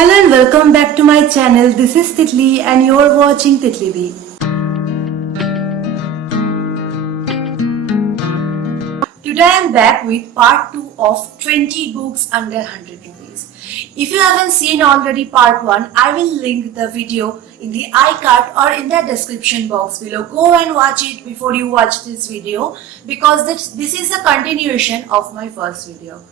Hello and welcome back to my channel. This is Titli and you're watching Titli Bee. Today I am back with part 2 of 20 books under 100 rupees. If you haven't seen already part 1, I will link the video in the iCard or in the description box below. Go and watch it before you watch this video because this is a continuation of my first video.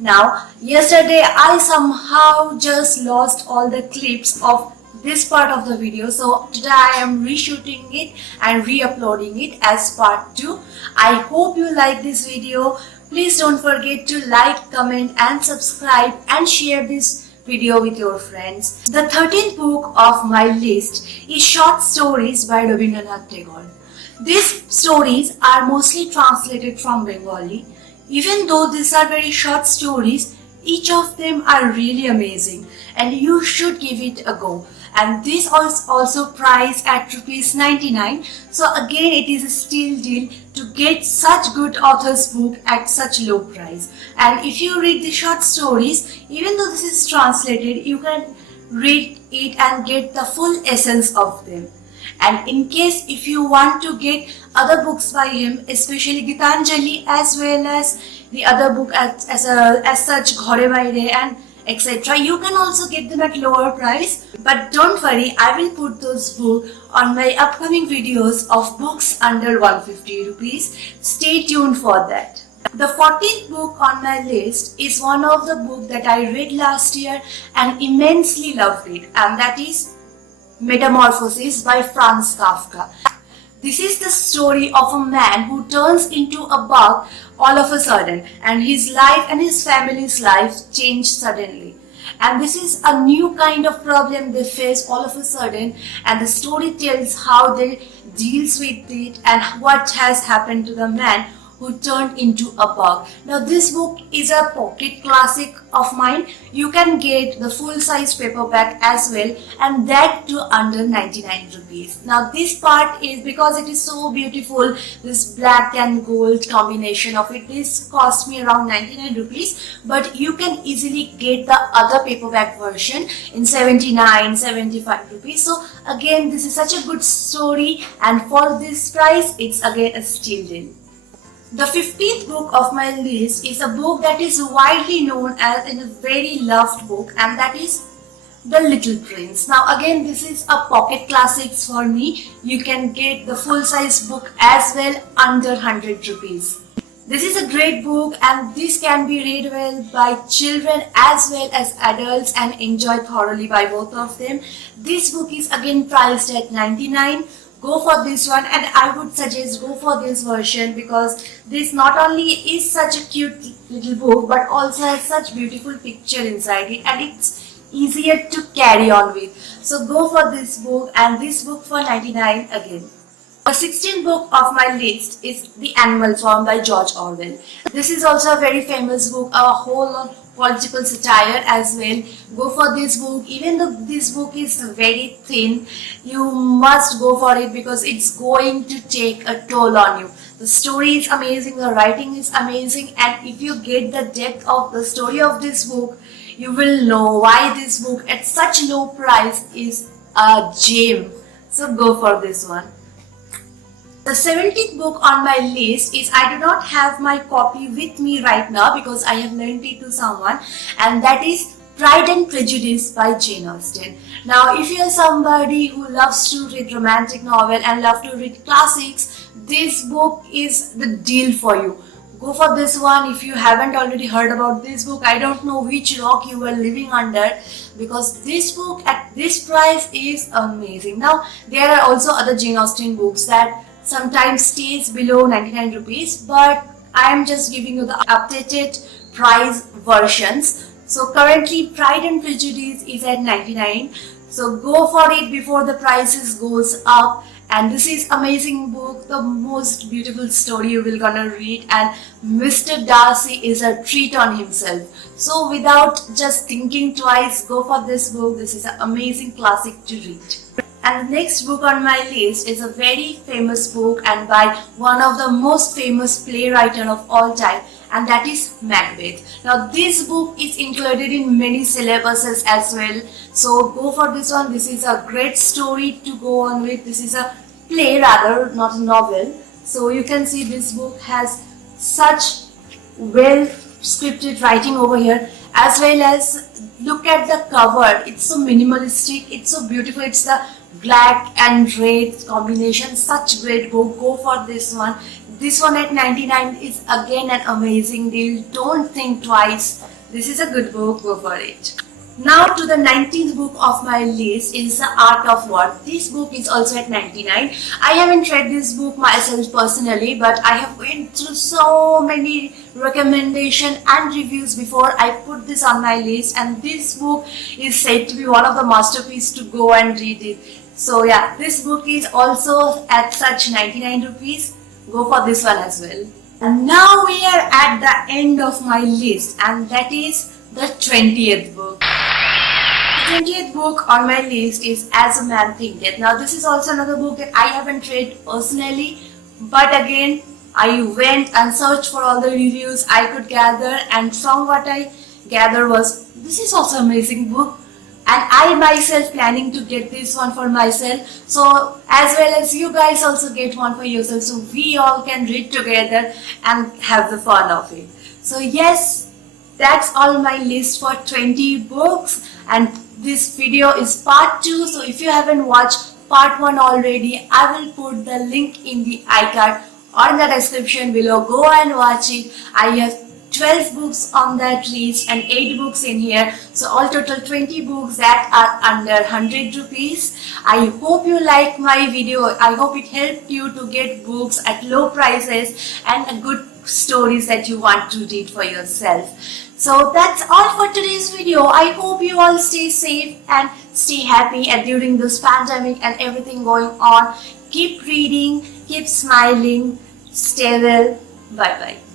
Now, yesterday I somehow just lost all the clips of this part of the video, so today I am reshooting it and re-uploading it as part 2. I hope you like this video. Please don't forget to like, comment and subscribe and share this video with your friends. The 13th book of my list is Short Stories by Rabindranath Tagore. These stories are mostly translated from Bengali. Even though these are very short stories, each of them are really amazing and you should give it a go. And this is also priced at ₹99. So again, it is a steal deal to get such good author's book at such low price. And if you read the short stories, even though this is translated, you can read it and get the full essence of them. And in case if you want to get other books by him, especially Gitanjali as well as the other book as such Ghore Baire and etc., you can also get them at lower price. But don't worry, I will put those books on my upcoming videos of books under 150 rupees. Stay tuned for that. The 14th book on my list is one of the books that I read last year and immensely loved it, and that is Metamorphosis by Franz Kafka. This is the story of a man who turns into a bug all of a sudden, and his life and his family's life change suddenly. And this is a new kind of problem they face all of a sudden, and the story tells how they deals with it and what has happened to the man who turned into a bug. Now this book is a pocket classic of mine. You can get the full size paperback as well, and that too under 99 rupees. Now this part is because it is so beautiful, this black and gold combination of it. This cost me around 99 rupees, but you can easily get the other paperback version in 79, 75 rupees. So again, this is such a good story, and for this price, it's again a steal deal. The 15th book of my list is a book that is widely known as a very loved book, and that is The Little Prince. Now again, this is a pocket classics for me. You can get the full size book as well under 100 rupees. This is a great book and this can be read well by children as well as adults and enjoyed thoroughly by both of them. This book is again priced at 99. Go for this one, and I would suggest go for this version because this not only is such a cute little book but also has such beautiful picture inside it, and it's easier to carry on with. So go for this book, and this book for 99 again. The 16th book of my list is The Animal Farm by George Orwell. This is also a very famous book, a whole lot of political satire as well. Go for this book. Even though this book is very thin, you must go for it because it's going to take a toll on you. The story is amazing, the writing is amazing, and if you get the depth of the story of this book, you will know why this book at such low price is a gem. So go for this one. The 17th book on my list is, I do not have my copy with me right now because I have lent it to someone, and that is Pride and Prejudice by Jane Austen. Now if you are somebody who loves to read romantic novel and love to read classics, this book is the deal for you. Go for this one. If you haven't already heard about this book, I don't know which rock you were living under, because this book at this price is amazing. Now there are also other Jane Austen books that sometimes stays below 99 rupees, but I am just giving you the updated price versions. So currently Pride and Prejudice is at 99. So go for it before the prices goes up. And this is amazing book, the most beautiful story you will gonna read, and Mr. Darcy is a treat on himself. So without just thinking twice, go for this book. This is an amazing classic to read. And the next book on my list is a very famous book and by one of the most famous playwrights of all time, and that is Macbeth. Now this book is included in many syllabuses as well, so go for this one. This is a great story to go on with. This is a play rather, not a novel. So you can see this book has such well scripted writing over here, as well as look at the cover. It's so minimalistic, it's so beautiful. It's the black and red combination, such great book. Go for this one. This one at 99 is again an amazing deal. Don't think twice. This is a good book, go for it. Now to the 19th book of my list is The Art of War. This book is also at 99. I haven't read this book myself personally, but I have went through so many recommendations and reviews before I put this on my list, and this book is said to be one of the masterpieces to go and read it. So yeah, this book is also at such 99 rupees. Go for this one as well. And now we are at the end of my list, and that is the 20th book. The 20th book on my list is As a Man Thinketh. Now this is also another book that I haven't read personally, but again I went and searched for all the reviews I could gather, and from what I gathered was this is also an amazing book, and I myself planning to get this one for myself, so as well as you guys also get one for yourself, so we all can read together and have the fun of it. So yes, that's all my list for 20 books, and this video is part 2. So if you haven't watched part 1 already, I will put the link in the iCard or in the description below. Go and watch it. I have 12 books on that list and 8 books in here, so all total 20 books that are under 100 rupees. I hope you like my video. I hope it helped you to get books at low prices and good stories that you want to read for yourself. So that's all for today's video. I hope you all stay safe and stay happy and during this pandemic and everything going on. Keep reading, keep smiling, stay well. Bye bye.